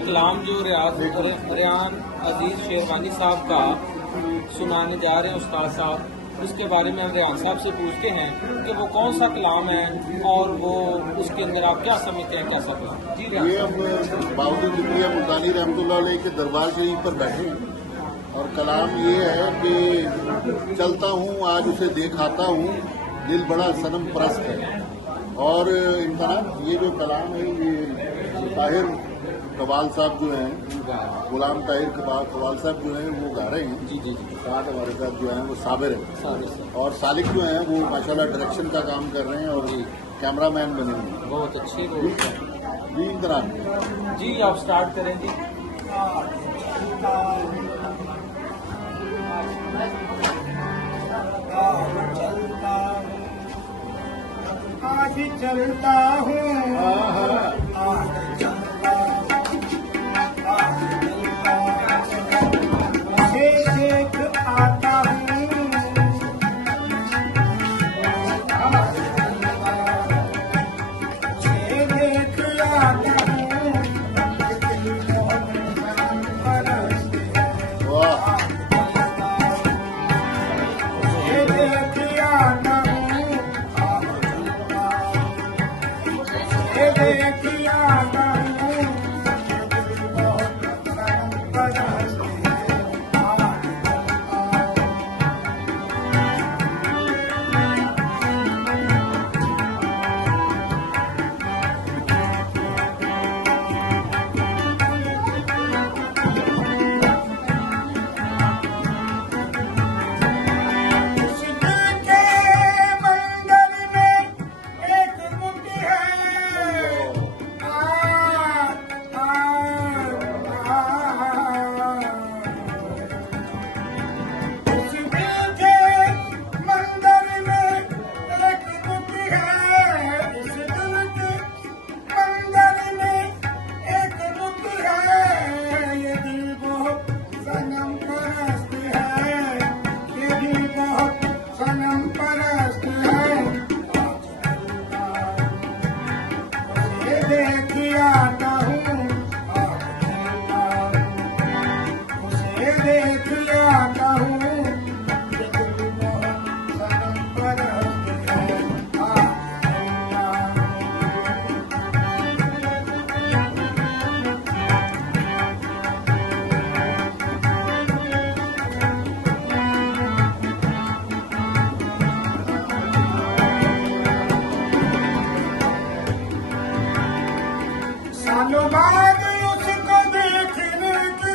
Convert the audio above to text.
कलाम जो रेहान अजीज शेरवानी साहब का सुनाने जा रहे हैं उस्ताद साहब, उसके बारे में हम रेहान साहब से पूछते हैं कि वो कौन सा कलाम है और वो उसके अंदर आप क्या समझते हैं, कैसा कलाम। जी ये अब बाउद्दीन ज़िक्रिया मुल्तानी रहमतुल्लाह अलैह के दरबार शरीफ पर बैठे हैं और कलाम ये है कि चलता हूँ आज उसे देखाता हूँ, दिल बड़ा सनम परस्त है। और इनका नाम ये जो कलाम है ये ताहिर कबाल साहब जो हैं, गुलाम ताहिर कबाल साहब जो हैं वो गा रहे हैं। जी जी जी। साथ हमारे साथ जो है वो साबिर है और सालिक जो हैं वो माशाल्लाह डायरेक्शन का काम कर रहे हैं और कैमरामैन बने हुए हैं। बहुत अच्छी जी इनका जी, आप स्टार्ट करें जी। आज चलता हूँ, आज चलता देख आता हूँ, देख आता हूँ, वाह सालों बाद उसको देखने की